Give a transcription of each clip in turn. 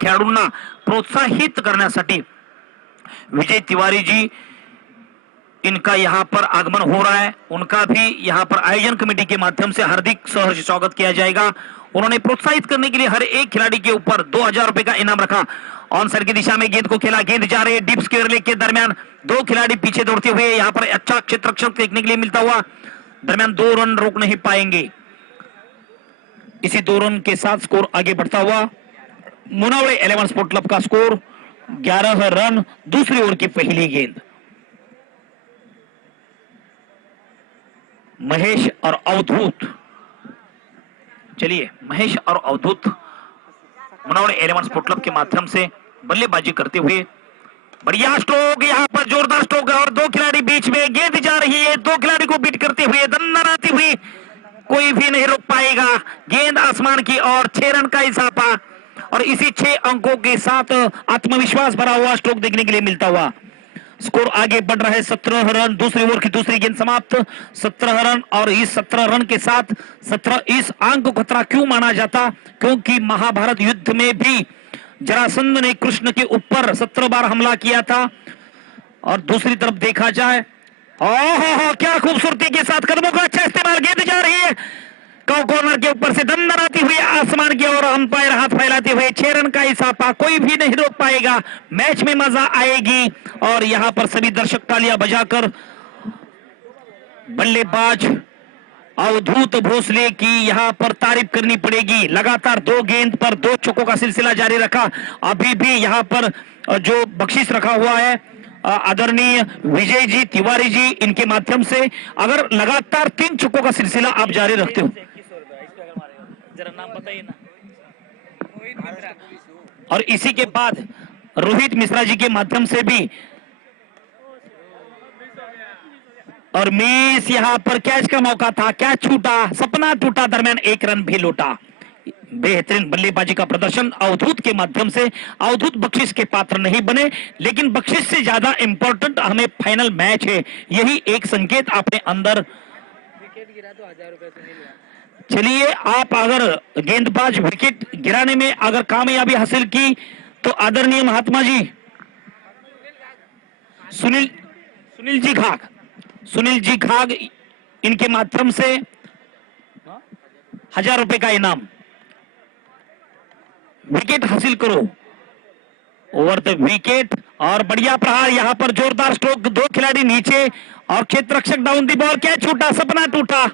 खेळाडूंना प्रोत्साहित करण्यासाठी विजय तिवारी जी इनका यहाँ पर आगमन हो रहा है, उनका भी यहाँ पर आयोजन कमेटी के माध्यम से हार्दिक सहर्ष स्वागत किया जाएगा। उन्होंने प्रोत्साहित करने के लिए हर एक खिलाड़ी के ऊपर 2000 रुपए का इनाम रखा। ऑन साइड की दिशा में गेंद को खेला, गेंद जा रही है डीप स्क्वायर लेग के दरमियान, दो खिलाड़ी पीछे दौड़ते हुए यहाँ पर अच्छा क्षेत्र रक्षक देखने के लिए मिलता हुआ, दरमियान 2 रन रोक नहीं पाएंगे। इसी 2 रन के साथ स्कोर आगे बढ़ता हुआ मुनावड़े 11 स्पोर्ट क्लब का स्कोर 11 रन। दूसरी ओवर की पहली गेंद महेश और अवधूत, चलिए महेश और अवधूत मुनावड़े 11 स्पोर्ट क्लब के माध्यम से बल्लेबाजी करते हुए, बढ़िया स्ट्रोक, यहाँ पर जोरदार स्ट्रोक और 2 खिलाड़ी बीच में, गेंद जा रही है 2 खिलाड़ी को बीट करते हुए, दंदन आती हुई, कोई भी नहीं रोक पाएगा। गेंद आसमान की ओर, 6 रन का इजाफा और इसी 6 अंकों के साथ आत्मविश्वास भरा हुआ स्ट्रोक देखने के लिए मिलता हुआ स्कोर आगे बढ़ रहा है 17 रन। दूसरी ओवर की दूसरी गेंद समाप्त, 17 रन और इस 17 रन के साथ 17 इस अंक को खतरा क्यों माना जाता, क्योंकि महाभारत युद्ध में भी जरासंध ने कृष्ण के ऊपर 17 बार हमला किया था। और दूसरी तरफ देखा जाए, ओहो क्या खूबसूरती के साथ कदमों का अच्छा इस्तेमाल, गेंद जा रही है कॉर्नर के ऊपर से दंदनाती हुई आसमान की ओर, अंपायर हाथ फैलाते हुए, 6 रन का इसाफा, कोई भी नहीं रोक पाएगा। मैच में मजा आएगी और यहां पर सभी दर्शक तालियां बजाकर बल्लेबाज अवधूत भोसले की यहां पर तारीफ करनी पड़ेगी। लगातार 2 गेंद पर 2 चौकों का सिलसिला जारी रखा। अभी भी यहां पर जो बख्शीश रखा हुआ है आदरणीय विजय जी तिवारी जी, इनके माध्यम से अगर लगातार 3 चौकों का सिलसिला आप जारी रखते हो, जरा नाम बताइए ना। और इसी के बाद रोहित मिश्रा जी के माध्यम से भी, और मिस यहां पर कैच का मौका था, कैच छूटा, सपना टूटा, दरमियान 1 रन भी लौटा। बेहतरीन बल्लेबाजी का प्रदर्शन अवधूत के माध्यम से। अवधूत बख्शिश के पात्र नहीं बने, लेकिन बख्शिश से ज्यादा इंपॉर्टेंट हमें फाइनल मैच है, यही एक संकेत अपने अंदर। विकेट गिरा तो 1000 रुपए से मिलेगा। चलिए, आप अगर गेंदबाज विकेट गिराने में अगर कामयाबी हासिल की तो आदरणीय महात्मा जी सुनील जी घाग इनके माध्यम से 1000 रुपए का इनाम। विकेट हासिल करो, ओवर द विकेट और बढ़िया प्रहार, यहां पर जोरदार स्ट्रोक, 2 खिलाड़ी नीचे और क्षेत्र रक्षक डाउन दी बॉल, क्या छूटा, सपना टूटा,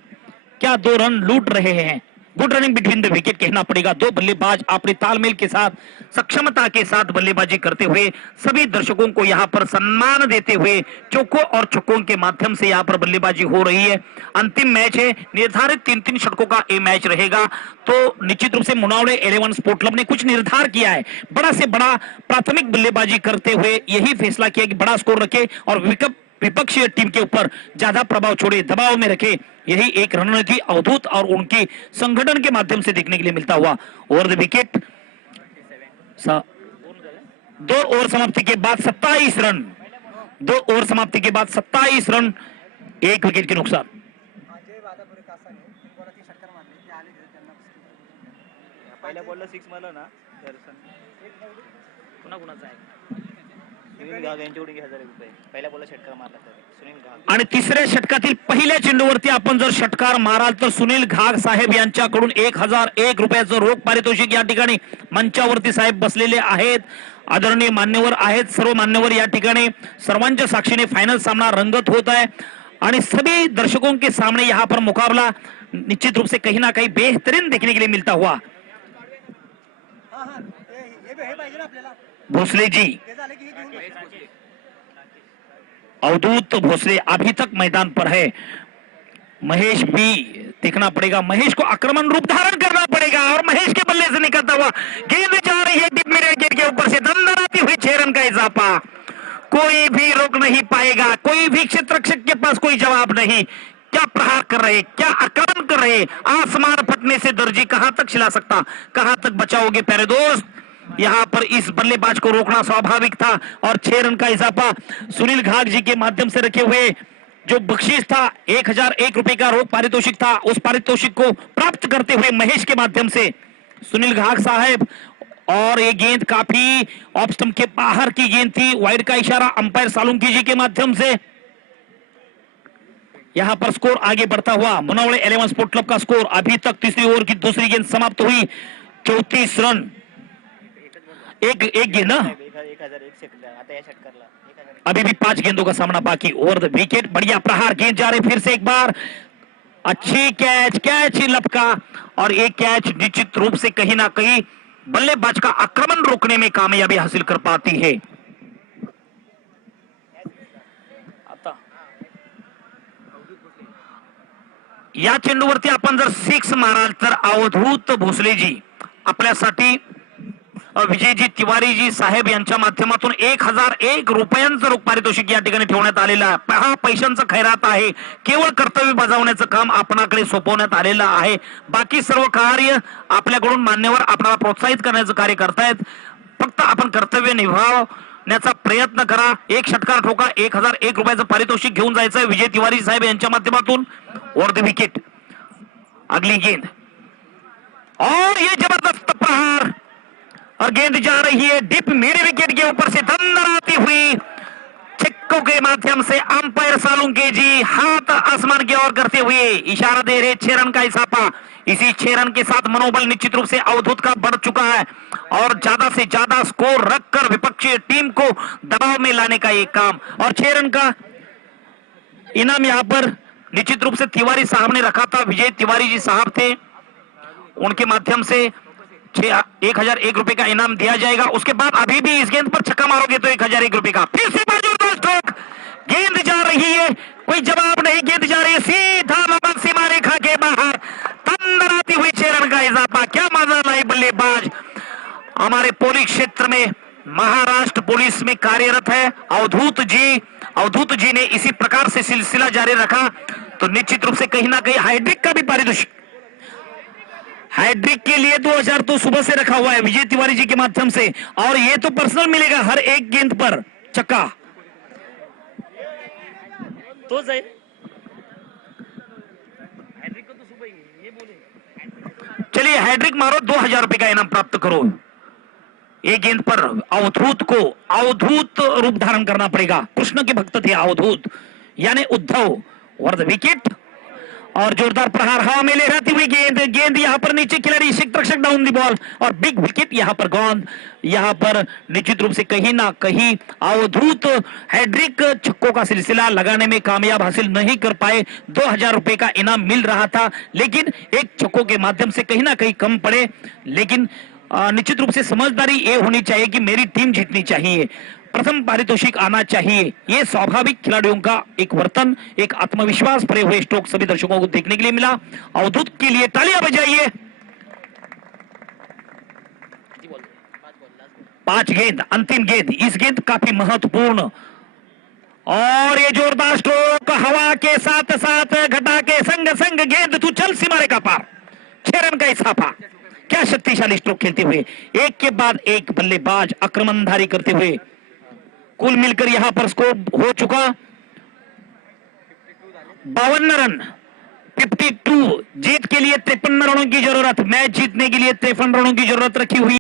क्या 2 रन लूट रहे हैं। Good running between the wicket कहना पड़ेगा। 2 बल्लेबाज अपने तालमेल के साथ, सक्षमता के साथ बल्लेबाजी करते हुए सभी दर्शकों को यहां पर सम्मान देते हुए चौकों और छक्कों के माध्यम से यहां पर बल्लेबाजी हो रही है। अंतिम मैच है, निर्धारित 3-3 षटकों का ये मैच रहेगा। तो निश्चित रूप से मुनावड़े 11 स्पोर्ट क्लब ने कुछ निर्धार किया है, बड़ा से बड़ा प्राथमिक बल्लेबाजी करते हुए यही फैसला किया कि बड़ा स्कोर रखे और विपक्षी टीम के ऊपर ज्यादा प्रभाव छोड़े, दबाव में रखे। यही एक रणनीति अवधूत और उनके संगठन के माध्यम से देखने के लिए मिलता हुआ। ओवर द विकेट 2 ओवर समाप्ति के बाद 27 रन, 2 ओवर समाप्ति के बाद 27 रन, 1 विकेट के नुकसान। पहिल्या बॉलला 6 मारलं ना तर पुन्हा कुणाचा आहे सुनील घाग यांच्याकडून 1000 रुपये पहिल्या बॉलला षटकार मारला तर सुनील घाग। आणि तिसऱ्या षटकातील पहिल्या चेंडूवरती आपण जर षटकार माराल तर सुनील घाग साहेब यांच्याकडून 1001 रुपयाचं रोख पारितोषिक या ठिकाणी मंचावरती साहेब बसलेले आहेत। आदरणीय मान्यवर आहेत, सर्व मान्यवर या ठिकाणी सर्वांच्या साक्षीने फाइनल सामना रंगत होता है और सभी दर्शकों के सामने यहाँ पर मुकाबला निश्चित रूप से कहीं ना कहीं बेहतरीन देखने के लिए मिलता हुआ। भोसले जी, अवधूत भोसले अभी तक मैदान पर है। महेश भी देखना पड़ेगा, महेश को आक्रमण रूप धारण करना पड़ेगा और महेश के बल्ले से निकलता हुआ गेंद जा रही है डिप मिड विकेट के ऊपर से, दंदनाती हुई 6 रन का इजाफा, कोई भी रोक नहीं पाएगा, कोई भी क्षेत्ररक्षक के पास कोई जवाब नहीं। क्या प्रहार कर रहे, क्या आक्रमण कर रहे, आसमान फटने से दर्जी कहां तक छिला सकता, कहां तक बचाओगे प्यारे दोस्त। यहां पर इस बल्लेबाज को रोकना स्वाभाविक था और 6 रन का इजाफा सुनील घाग जी के माध्यम से रखे हुए जो बख्शीश था 1001 रुपए का रोक पारितोषिक था, उस पारितोषिक को प्राप्त करते हुए महेश के माध्यम से सुनील घाग साहब और ये गेंद काफी ऑफ स्टंप के बाहर की गेंद थी। वाइड का इशारा अंपायर सालुंकी जी के माध्यम से। यहां पर स्कोर आगे बढ़ता हुआ मुनावड़े 11 स्पोर्ट क्लब का स्कोर अभी तक तीसरी ओवर की दूसरी गेंद समाप्त हुई 34 रन। एक गेंद ना 1001 सेकंद आता या षटकारला 1000 अभी भी 5 गेंदों का सामना बाकी। ओवर द विकेट बढ़िया प्रहार, गेंद जा रही फिर से एक बार, अच्छी कैच ही लपका और एक कैच निश्चित रूप से कहीं ना कहीं बल्लेबाज का आक्रमण रोकने में कामयाबी हासिल कर पाती है। आता या चेंडूवरती आपण जर 6 माराल तर अवधूत भोसलेजी आपल्यासाठी विजयजी तिवारीजी साहेब यांच्या माध्यमातून 1001 रुपयांचं रोख पारितोषिक या ठिकाणी ठेवण्यात आलेलं आहे। हा पैशांचा खैरात आहे, केवळ कर्तव्य बजावण्याचं काम आपणाकडे सोपवण्यात आलेलं आहे। बाकी सर्व कार्य आपल्याकडून मान्यवर आपल्याला प्रोत्साहित करण्याचं कार्य करतायत। फक्त आपण कर्तव्य निभावण्याचा प्रयत्न करा। एक षटकार ठोका, 1001 रुपयाचं पारितोषिक घेऊन जायचं आहे विजय तिवारी साहेब यांच्या माध्यमातून। ओवर द विकेट अगली गेंद और ये जबरदस्त प्रहार और गेंद जा रही है डिप मेरे विकेट के ऊपर से दंदराती हुई छक्कों के माध्यम से। अंपायर सालुंके जी हाथ आसमान की ओर करते हुए इशारा दे रहे 6 रन का इजाफा। इसी 6 रन के साथ मनोबल निश्चित रूप से अवधूत का बढ़ चुका है और ज्यादा से ज्यादा स्कोर रखकर विपक्षी टीम को दबाव में लाने का एक काम। और 6 रन का इनाम यहां पर निश्चित रूप से तिवारी साहब ने रखा था। विजय तिवारी जी साहब थे, उनके माध्यम से 1001 रुपए का इनाम दिया जाएगा। उसके बाद अभी भी इस गेंद पर छक्का मारोगे तो 1001 रुपए का। फिर से जोरदार स्ट्रोक, गेंद जा रही है, कोई जवाब नहीं, गेंद जा रही है सीधा लंबन सीमा रेखा के बाहर, तंदराती हुई 6 रन का इजाफा। क्या मजा लाई बल्लेबाज। हमारे पोलिंग क्षेत्र में महाराष्ट्र पुलिस में कार्यरत है अवधूत जी ने इसी प्रकार से सिलसिला जारी रखा तो निश्चित रूप से कहीं ना कहीं हाइड्रिक का भी पारितोषिक, हाइड्रिक के लिए 2000 तो सुबह से रखा हुआ है विजय तिवारी जी के माध्यम से और ये तो पर्सनल मिलेगा हर एक गेंद पर छक्का तो जाए। चलिए हाइड्रिक मारो, 2000 रुपए का इनाम प्राप्त करो। एक गेंद पर अवधूत रूप धारण करना पड़ेगा। कृष्ण के भक्त थे अवधूत यानी उद्धव। ओवर द विकेट और जोरदार प्रहार, हवा में लहराती हुई गेंद यहां पर नीचे खिलाड़ी रक्षक डाउन दी बॉल और बिग विकेट यहां पर गेंद। यहां पर निश्चित रूप से कहीं ना कहीं अवधूत हैड्रिक छक्कों का सिलसिला लगाने में कामयाब हासिल नहीं कर पाए। 2000 रुपए का इनाम मिल रहा था लेकिन एक छक्कों के माध्यम से कहीं ना कहीं कम पड़े। लेकिन निश्चित रूप से समझदारी ये होनी चाहिए कि मेरी टीम जीतनी चाहिए, प्रथम पारितोषिक आना चाहिए। ये स्वाभाविक खिलाड़ियों का एक वर्तन, एक आत्मविश्वास भरे हुए स्ट्रोक सभी दर्शकों को देखने के लिए मिला। अवधूत के लिए तालियां बजाइए। 5 गेंद, अंतिम गेंद, इस गेंद काफी महत्वपूर्ण और ये जोरदार स्ट्रोक, हवा के साथ साथ घटा के संग गेंद तू चल सीमारे का पार। 6 रन का इजाफा। क्या शक्तिशाली स्ट्रोक खेलते हुए एक के बाद एक बल्लेबाज आक्रमणधारी करते हुए कुल मिलकर यहां पर स्कोर हो चुका 52 रन। 52 जीत के लिए 53 रनों की जरूरत, मैच जीतने के लिए 53 रनों की जरूरत रखी हुई।